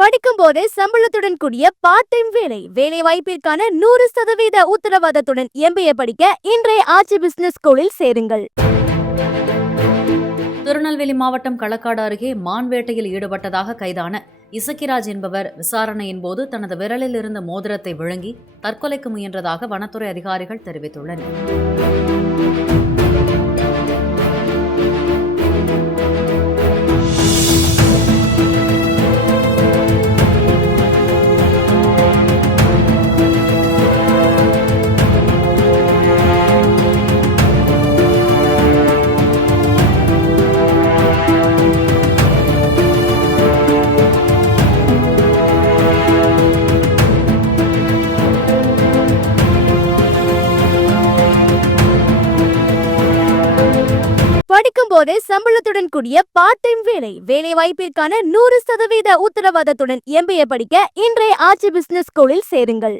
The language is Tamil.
படிக்கும் போதே சம்பளத்துடன் கூடிய பார்ட் டைம் வேலை வாய்ப்பிற்கான 100% உத்தரவாதத்துடன் MBA படிக்க இன்றைய ஆட்சி பிசினஸ் ஸ்கூலில் சேருங்கள். திருநெல்வேலி மாவட்டம் களக்காடு அருகே மான் வேட்டையில் ஈடுபட்டதாக கைதான இசக்கிராஜ் என்பவர் விசாரணையின் போது தனது விரலில் இருந்த மோதிரத்தை விழுங்கி தற்கொலைக்கு முயன்றதாக வனத்துறை அதிகாரிகள் தெரிவித்துள்ளனர். படிக்கும் போதே சம்பளத்துடன் கூடிய பார்ட் டைம் வேலை வாய்ப்பிற்கான 100% உத்தரவாதத்துடன் MBA படிக்க இன்றைய ஆட்சி பிசினஸ் ஸ்கூலில் சேருங்கள்.